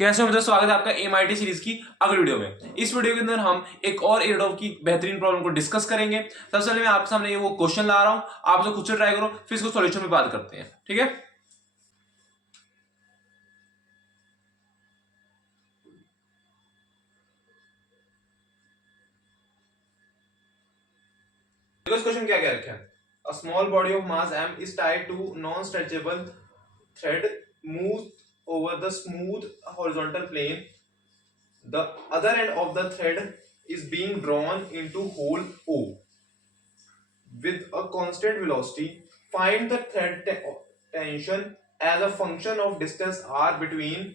कैसे हो मित्रों, स्वागत है आपका एमआईटी सीरीज की अगली वीडियो में। इस वीडियो के अंदर हम एक और एयरड्रॉप की बेहतरीन प्रॉब्लम को डिस्कस करेंगे। सबसे पहले मैं आपके सामने वो क्वेश्चन ला रहा हूं, आप उसे खुद से ट्राई करो, फिर इसको सॉल्यूशन पे बात करते हैं, ठीक है। देखो इस क्वेश्चन क्या क्या रखा है। A small body of mass m is tied to non-stretchable thread moves over the smooth horizontal plane. The other end of the thread is being drawn into hole O with a constant velocity. Find the thread tension as a function of distance r between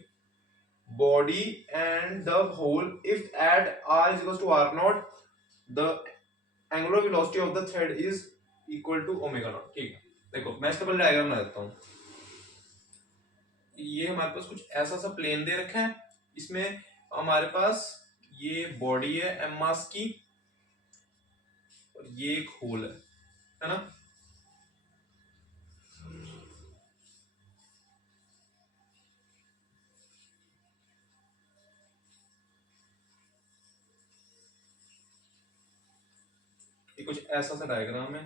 body and the hole. If at r is equals to r naught, the angular velocity of the thread is equal to omega naught. ठीक है, देखो मैं इसका पहले diagram बना देता हूँ। ये हमारे पास कुछ ऐसा सा प्लेन दे रखा है, इसमें हमारे पास ये बॉडी है एम मास की और ये एक होल है ना। ये कुछ ऐसा सा डायग्राम है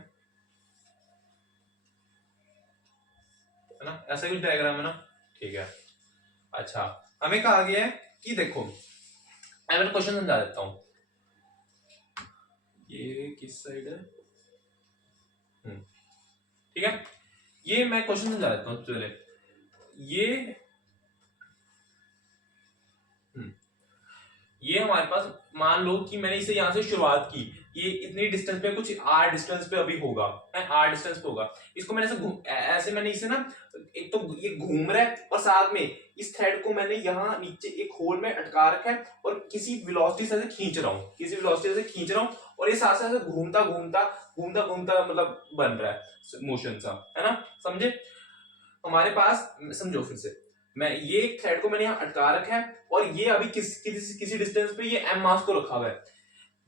ना, ऐसा कुछ डायग्राम है ना, ठीक है। अच्छा, हमें कहा गया है कि देखो मैं क्वेश्चन समझा देता हूं। ये किस साइड है, ठीक है। ये मैं क्वेश्चन समझा देता हूं सबसे पहले। ये हमारे पास मान लो कि मैंने इसे यहां से शुरुआत की, ये इतनी डिस्टेंस पे, कुछ आर डिस्टेंस पे अभी होगा, आर डिस्टेंस पे होगा। इसको मैंने ऐसे मैंने इसे ना, एक तो ये घूम रहा है और साथ में इस थ्रेड को मैंने यहाँ नीचे एक होल में अटका रखा है और किसी वेलोसिटी से खींच रहा हूँ, किसी वेलोसिटी से खींच रहा हूँ और ये साथ साथ घूमता घूमता घूमता घूमता मतलब बन रहा है मोशन सा, है ना। समझे हमारे पास, समझो फिर से। मैं ये एक थ्रेड को मैंने यहाँ अटका रखा है और ये अभी किसी डिस्टेंस पे ये एम मास को रखा हुआ है।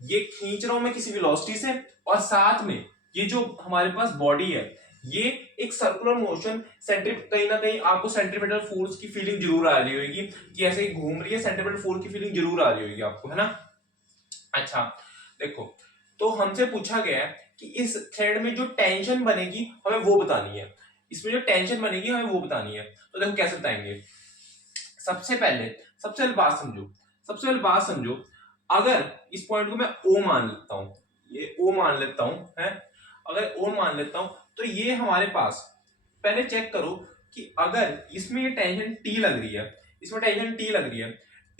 ये खींच रहा हूं मैं किसी वेलोसिटी से और साथ में ये जो हमारे पास बॉडी है ये एक सर्कुलर मोशन, कहीं ना कहीं आपको सेंट्रीपिटल फोर्स की फीलिंग जरूर आ रही होगी कि ऐसे ही घूम रही है, सेंट्रीपिटल फोर्स की फीलिंग जरूर आ रही होगी आपको, है ना। अच्छा देखो, तो हमसे पूछा गया है कि इस थ्रेड में जो टेंशन बनेगी हमें वो बतानी है, इसमें जो टेंशन बनेगी हमें वो बतानी है। तो देखो कैसे बताएंगे। सबसे पहले बात समझो। अगर इस पॉइंट को मैं ओ मान लेता हूं, ये ओ मान लेता हूं, है। अगर ओ मान लेता हूं तो ये हमारे पास, पहले चेक करो कि अगर इसमें ये टेंशन टी लग रही है, इसमें टेंशन टी लग रही है,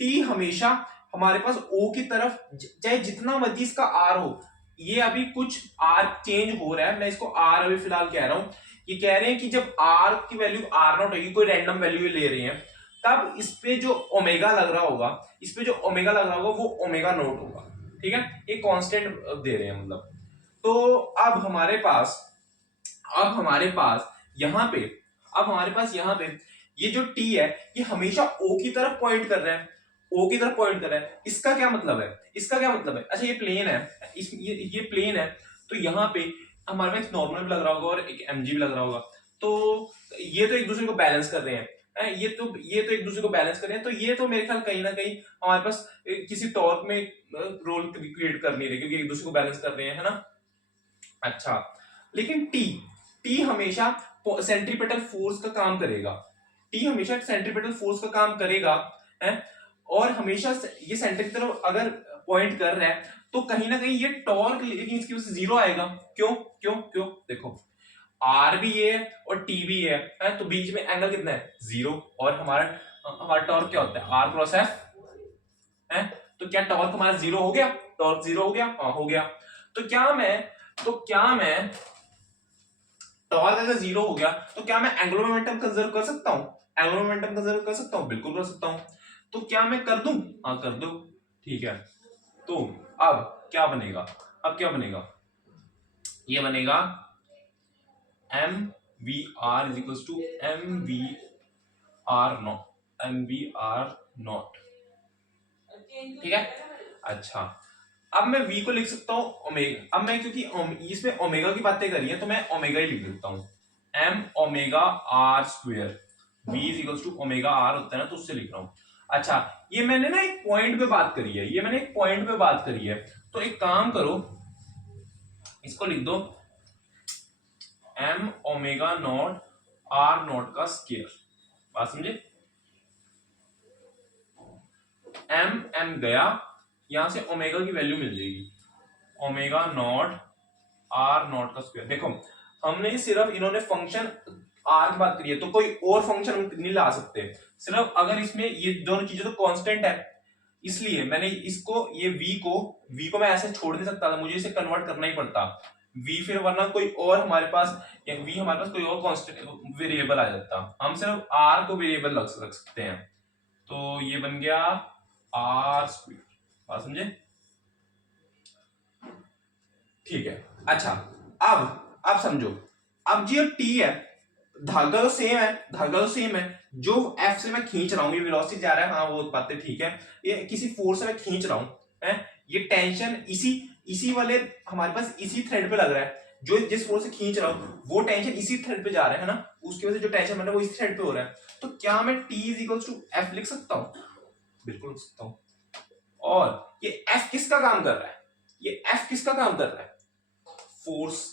टी हमेशा हमारे पास ओ की तरफ, चाहे जितना मर्जी इसका आर हो, ये अभी कुछ आर चेंज हो रहा है, मैं इसको आर अभी फिलहाल कह रहा हूं। ये कह रहे हैं कि जब आर की वैल्यू आर नॉट होगी, कोई रैंडम वैल्यू ले रहे हैं, तब इस पे जो ओमेगा लग रहा होगा, वो ओमेगा नोट होगा, ठीक है। ये कांस्टेंट दे रहे हैं मतलब। तो अब हमारे पास यहाँ पे ये जो टी है ये हमेशा ओ की तरफ पॉइंट कर रहा है, इसका क्या मतलब है। अच्छा ये प्लेन है, ये प्लेन है, तो यहाँ पे हमारे पास नॉर्मल भी लग रहा होगा और एक एमजी भी लग रहा होगा। तो ये तो एक दूसरे को बैलेंस कर रहे हैं, ये तो एक दूसरे को बैलेंस कर रहे हैं। तो ये तो मेरे ख्याल कहीं ना कहीं हमारे पास किसी टॉर्क में रोल क्रिएट कर नहीं रहे, क्योंकि एक दूसरे को बैलेंस कर रहे हैं, है ना। अच्छा, लेकिन टी हमेशा सेंट्रीपिटल फोर्स का काम करेगा, है। और हमेशा ये सेंटर की तरफ अगर पॉइंट कर रहा है तो कहीं ना कहीं ये टॉर्क, लेकिन इसकी वजह से जीरो आएगा। क्यों देखो, आर भी है और टी भी है, तो बीच में एंगल कितना है, जीरो। और हमारा टॉर्क क्या होता है, आर क्रॉस एफ, है। तो क्या टॉर्क हमारा जीरो हो गया, हाँ हो गया। तो क्या मैं टॉर्क अगर जीरो हो गया तो क्या मैं एंगुलर मोमेंटम कंजर्व कर सकता हूं, बिल्कुल कर सकता हूं। तो क्या मैं कर दूं, हाँ कर दो, ठीक है। तो अब क्या बनेगा, ये बनेगा M V R is equal to M V R naught, ठीक है। अच्छा, अब मैं v को लिख सकता हूं ओमेगा। अब मैं क्योंकि इसमें ओमेगा की बातें करी है तो मैं ओमेगा ही लिख देता हूं, M omega R square, v is equal to omega R होता है ना, तो उससे लिख रहा हूं। अच्छा, ये मैंने ना एक पॉइंट पे बात करी है, तो एक काम करो, इसको लिख दो m omega naught r naught का स्केयर। बात समझे? m गया, यहां से ओमेगा की वैल्यू मिल जाएगी, ओमेगा नॉट r नॉट का स्क्वायर। देखो हमने सिर्फ इन्होंने फंक्शन r की बात करी है, तो कोई और फंक्शन हम नहीं ला सकते, सिर्फ अगर इसमें ये दोनों चीजें तो कांस्टेंट है, इसलिए मैंने इसको ये v को मैं ऐसे छोड़ नहीं सकता था, मुझे इसे कन्वर्ट करना ही पड़ता v, फिर वरना कोई और हमारे पास कोई और कांस्टेंट वेरिएबल आ जाता, हम सिर्फ r को वेरिएबल रख सकते हैं, तो ये बन गया r स्क्वायर। बात समझे? ठीक है। अच्छा, अब समझो, अब जो t है, धागा तो सेम है, जो f से मैं खींच रहा हूं, ये वेलोसिटी जा रहा है, हाँ वो बातें ठीक है, ये किसी फोर्स से मैं खींच रहा हूं, है ये टेंशन इसी वाले हमारे पास इसी थ्रेड पे लग रहा है, जो जिस फोर्स से खींच रहा हूं वो टेंशन इसी थ्रेड पे जा रहा है ना, उसकी वजह से जो टेंशन बन रहा है वो इस थ्रेड पे हो रहा है, तो क्या मैं t f लिख सकता हूं? बिल्कुल लिख सकता हूं। और ये f किसका काम कर रहा है? ये f किसका काम कर रहा है? फोर्स,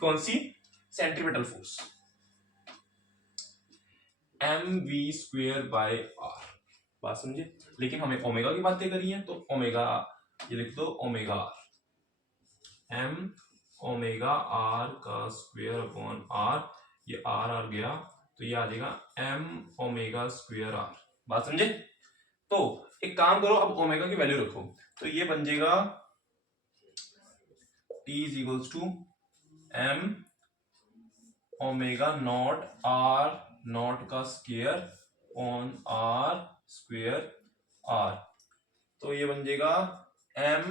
कौन सी? Centripetal force, mv square by r। बात समझे? लेकिन हमें ओमेगा की बातें करी है, तो ओमेगा ये लिख दो, omega r, m omega r का स्क्वायर अपॉन r, ये r गया तो ये आ जाएगा m ओमेगा स्क्वायर r। बात समझे? तो एक काम करो, अब ओमेगा की वैल्यू रखो, तो ये बन जाएगा t is equals to m omega naught r naught का square on r square r, तो ये बन जाएगा m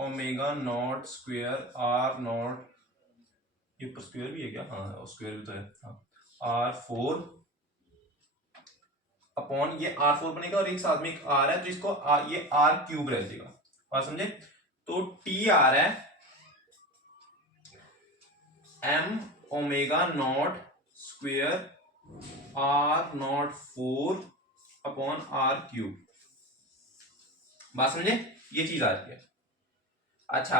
omega naught square r naught, ये ऊपर स्क्वायर भी है क्या? हाँ स्क्वायर भी तो है, हाँ r4 अपॉन ये r4 बनेगा, और एक साथ में एक r है, तो इसको ये r क्यूब रह जाएगा। बात समझे? तो t आ रहा है m omega naught square r not 4 upon r cube. बात समझे? ये चीज आ रही है। अच्छा,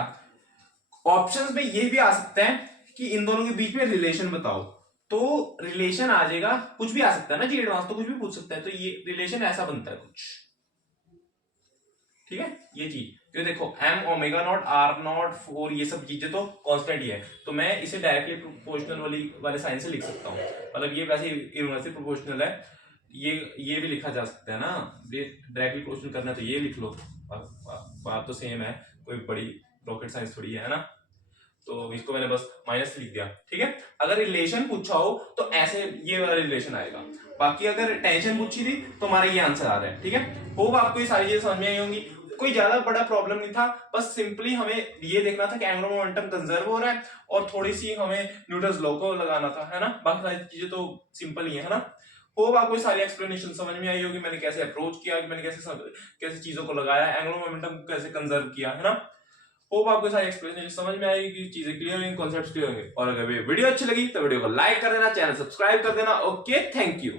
ऑप्शंस में ये भी आ सकता है कि इन दोनों के बीच में रिलेशन बताओ, तो रिलेशन आ जाएगा, कुछ भी आ सकता है ना जी, एडवांस तो कुछ भी पूछ सकता है, तो ये रिलेशन ऐसा बनता है कुछ, ठीक है ये चीज, क्यों देखो m omega naught r not 4 ये सब चीजें तो कांस्टेंट ही है, तो मैं इसे डायरेक्टली प्रोपोर्शनल वाले साइन से लिख सकता हूँ, मतलब ये वैसे इनवर्सली प्रोपोर्शनल है, ये भी लिखा जा सकता है ना, डायरेक्टली प्रोपोर्शनल करना है तो ये लिख लो, बात तो सेम है, कोई बड़ी रॉकेट साइंस थोड़ी है ना, तो इसको मैंने बस माइनस लिख दिया, ठीक है। अगर रिलेशन पूछा हो तो ऐसे ये वाला रिलेशन आएगा, बाकी अगर टेंशन पूछी थी तो हमारा ये आंसर आ रहा है, ठीक है। होप आपको ये सारी चीजें समझ में आई होंगी, कोई ज्यादा बड़ा प्रॉब्लम नहीं था, बस सिंपली हमें ये देखना था कि एंगुलर मोमेंटम कंजर्व हो रहा है, और थोड़ी सी हमें न्यूटन्स लॉ को लगाना था, है ना, बाकी सारी चीजें तो सिंपल ही है ना। होप आपको सारी एक्सप्लेनेशन समझ में आई होगी, मैंने कैसे अप्रोच किया, मैंने कैसे चीजों को लगाया, एंगुलर मोमेंटम कैसे कंजर्व किया, है ना। होप आपको सारी एक्सप्लेनेशन समझ में आएगी, चीजें क्लियर होंगी, कॉन्सेप्ट्स क्लियर होंगे, और अगर वीडियो अच्छी लगी तो वीडियो को लाइक कर देना, चैनल सब्सक्राइब कर देना। Okay, thank you.